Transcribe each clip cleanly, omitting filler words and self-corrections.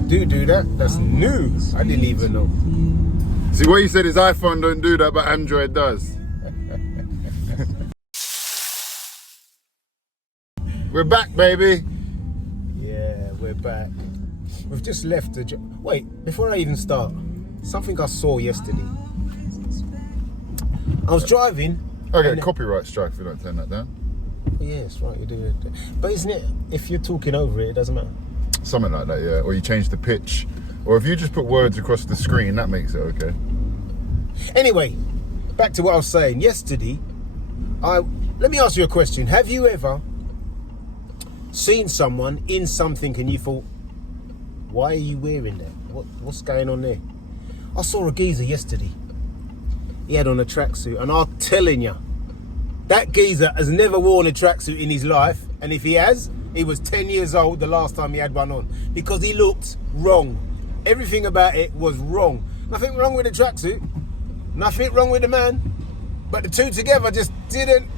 They do that. That's new. I didn't even know. See, what you said is iPhone don't do that, but Android does. We're back, baby. Yeah, we're back. We've just left the job. Wait, before I even start, something I saw yesterday. I was driving. Okay, copyright strike if you don't turn that down. Yes, right, you do it. But isn't it, if you're talking over it, it doesn't matter? Something like that, yeah. Or you change the pitch. Or if you just put words across the screen, that makes it okay. Anyway, back to what I was saying. Yesterday, let me ask you a question. Have you ever seen someone in something and you thought, why are you wearing that? What's going on there? I saw a geezer yesterday. He had on a tracksuit, and I'm telling you, that geezer has never worn a tracksuit in his life, and if he has, he was 10 years old the last time he had one on, because he looked wrong. Everything about it was wrong. Nothing wrong with the tracksuit, nothing wrong with the man, but the two together just didn't,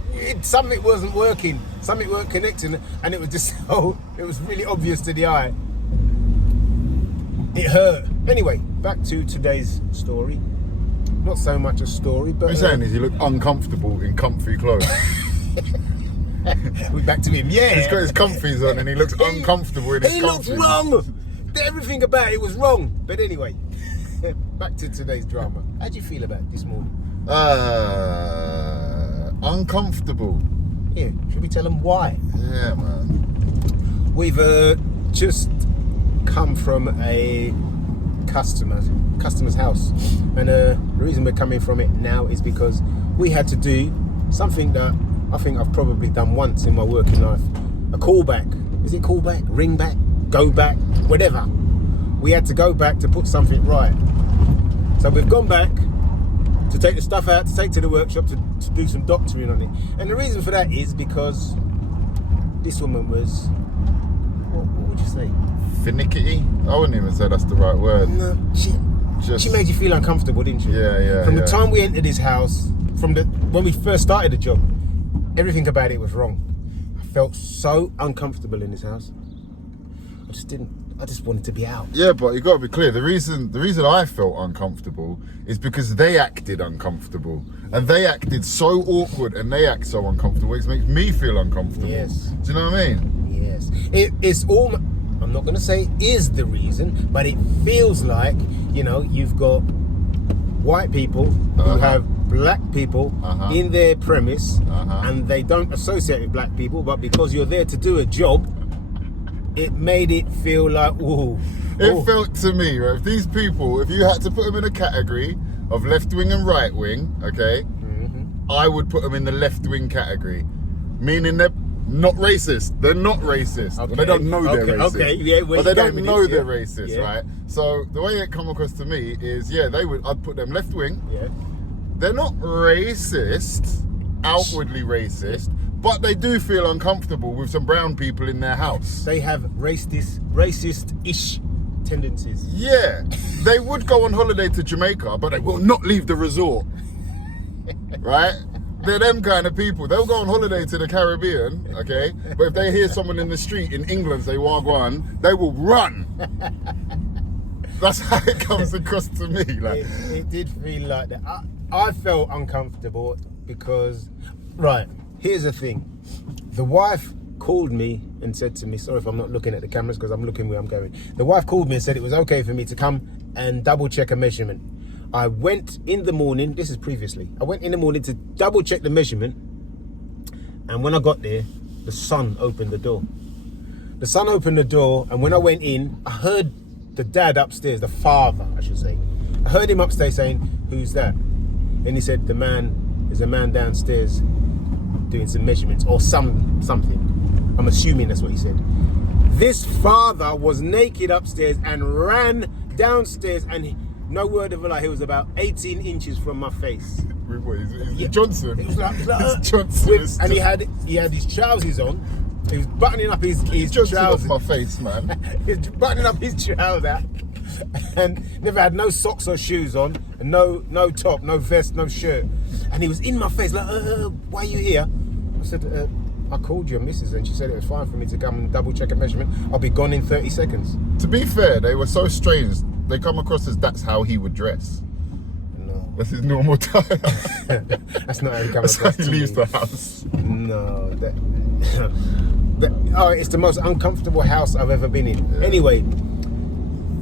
something wasn't working, something weren't connecting, and it was just it was really obvious to the eye. It hurt. Anyway, back to today's story. Not so much a story, but... What you're saying is you look uncomfortable in comfy clothes. We're back to him, yeah. He's got his comfies on and he looks uncomfortable in his comfies. He looked wrong. Everything about it was wrong. But anyway, back to today's drama. How do you feel about it this morning? Uncomfortable. Yeah, should we tell them why? Yeah, man. We've just come from a customer's house, and the reason we're coming from it now is because we had to do something that I think I've probably done once in my working life. A callback. Is it callback? Ring back? Go back? Whatever. We had to go back to put something right. So we've gone back to take the stuff out, to take to the workshop to do some doctoring on it. And the reason for that is because this woman was, what would you say? Finicky? I wouldn't even say that's the right word. No, she made you feel uncomfortable, didn't she? Yeah. From the time we entered his house, when we first started the job, everything about it was wrong. I felt so uncomfortable in his house. I just wanted to be out. Yeah, but you got to be clear. The reason I felt uncomfortable is because they acted uncomfortable, and they acted so awkward, and they act so uncomfortable. It makes me feel uncomfortable. Yes. Do you know what I mean? Yes. It's all. I'm not going to say is the reason, but it feels like, you've got white people who have black people in their premise, and they don't associate with black people, but because you're there to do a job, it made it feel like, ooh. It felt to me, right, if these people, if you had to put them in a category of left wing and right wing, okay, I would put them in the left wing category, meaning they're not racist. They're not racist. Okay. But they don't know they're racist. Okay, yeah. But they don't know they're racist, right? So the way it come across to me is, I'd put them left wing. Yeah. They're not racist, outwardly racist, but they do feel uncomfortable with some brown people in their house. They have racist-ish tendencies. Yeah. They would go on holiday to Jamaica, but they will not leave the resort. Right? They're them kind of people. They'll go on holiday to the Caribbean, okay? But if they hear someone in the street in England say Wagwan, they will run. That's how it comes across to me. Like, it did feel like that. I felt uncomfortable because, right, here's the thing. The wife called me and said to me, sorry if I'm not looking at the cameras because I'm looking where I'm going. The wife called me and said it was okay for me to come and double check a measurement. I went in the morning, this is previously, I went in the morning to double check the measurement, and when I got there, the son opened the door. The son opened the door, and when I went in, I heard the dad upstairs, the father, I should say. I heard him upstairs saying, who's that? And he said, there's a man downstairs doing some measurements, or something. I'm assuming that's what he said. This father was naked upstairs and ran downstairs, and no word of a lie, he was about 18 inches from my face. What, is it Johnson? It was like it's Johnson. and he had his trousers on. He was buttoning up his trousers. Off my face, man. He was buttoning up his trousers, and never had no socks or shoes on, and no top, no vest, no shirt. And he was in my face like, why are you here? I said, I called your missus and she said it was fine for me to come and double check a measurement. I'll be gone in 30 seconds. To be fair, they were so strange. They come across as that's how he would dress. No. That's his normal time. That's not how he comes That's how across he to leaves me. the house. No. Oh, it's the most uncomfortable house I've ever been in. Yeah. Anyway,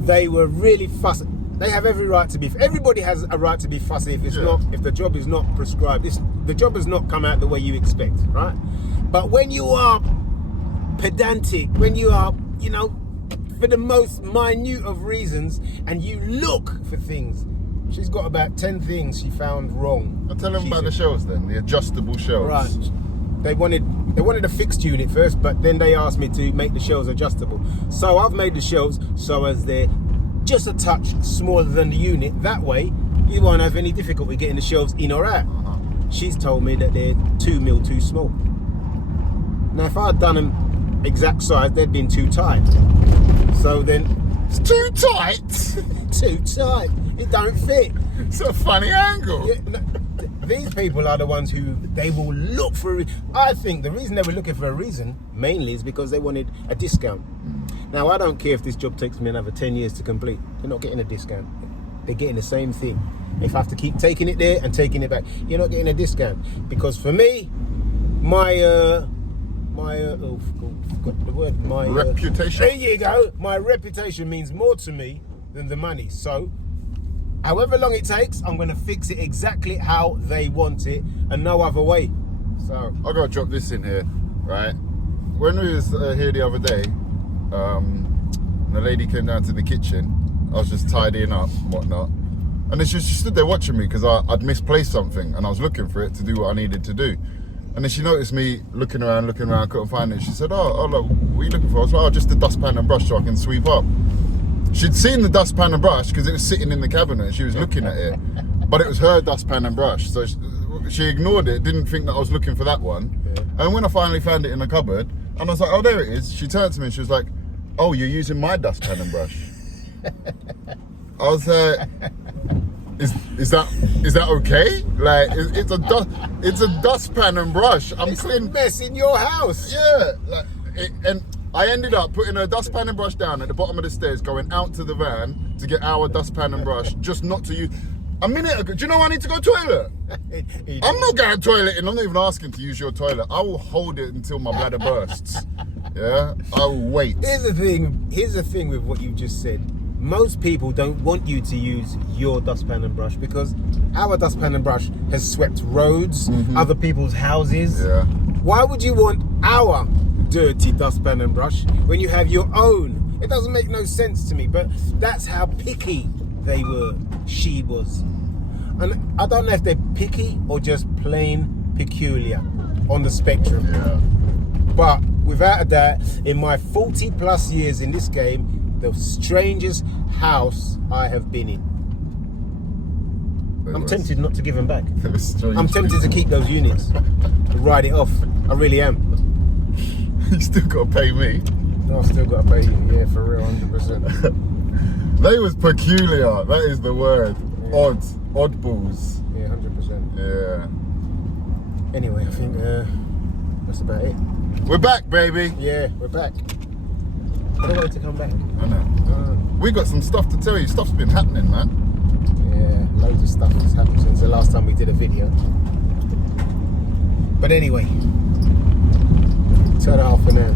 they were really fussy. They have every right to be. Everybody has a right to be fussy if it's Yeah. not. If the job is not prescribed, the job has not come out the way you expect, right? But when you are pedantic, when you are, you know, for the most minute of reasons, and you look for things, she's got about 10 things she found wrong. I'll tell them She about the said. shelves then, the adjustable shelves. Right. They wanted a fixed unit first, but then they asked me to make the shelves adjustable. So I've made the shelves so as they're just a touch smaller than the unit. That way, you won't have any difficulty getting the shelves in or out. She's told me that they're 2 mil too small. Now, if I'd done them exact size, they'd been too tight. So then, It's too tight. too tight. It don't fit. It's a funny angle. Yeah, no, these people are the ones who they will look for. I think the reason they were looking for a reason mainly is because they wanted a discount. Now, I don't care if this job takes me another 10 years to complete. They're not getting a discount. They're getting the same thing. If I have to keep taking it there and taking it back, you're not getting a discount. Because for me, forgot the word. Reputation. There you go. My reputation means more to me than the money. So, however long it takes, I'm going to fix it exactly how they want it and no other way. So, I gotta drop this in here, right? When we was here the other day, the lady came down to the kitchen. I was just tidying up and whatnot. And then she stood there watching me because I'd misplaced something and I was looking for it to do what I needed to do. And then she noticed me looking around, couldn't find it. She said, oh look, what are you looking for? I was like, oh, just the dustpan and brush so I can sweep up. She'd seen the dustpan and brush because it was sitting in the cabinet and she was looking at it. But it was her dustpan and brush. So she ignored it, didn't think that I was looking for that one. Yeah. And when I finally found it in the cupboard, and I was like, oh, there it is. She turned to me and she was like, oh, you're using my dustpan and brush. I was like, is that okay? Like, it's a dustpan and brush. I'm it's clean. a mess in your house. Yeah, like, and I ended up putting a dustpan and brush down at the bottom of the stairs, going out to the van to get our dustpan and brush, just not to use. A minute ago, do you know I need to go toilet? I'm not going to toilet and I'm not even asking to use your toilet. I will hold it until my bladder bursts. Yeah, I will wait. Here's the thing with what you just said. Most people don't want you to use your dustpan and brush because our dustpan and brush has swept roads, other people's houses. Yeah. Why would you want our dirty dustpan and brush when you have your own? It doesn't make no sense to me, but that's how picky they were. She was. And I don't know if they're picky or just plain peculiar on the spectrum. Yeah. But without a doubt, in my 40 plus years in this game, the strangest house I have been in. I'm tempted not to give them back. I'm tempted to keep those units, to ride it off. I really am. You still got to pay me. No, I've still got to pay you. Yeah, for real, 100%. They was peculiar. That is the word. Yeah. Oddballs. Yeah, 100%. Yeah. Anyway, I think that's about it. We're back, baby. Yeah, we're back. I don't want it to come back. I know. We got some stuff to tell you. Stuff's been happening, man. Yeah, loads of stuff has happened since the last time we did a video. But anyway, turn it off for now.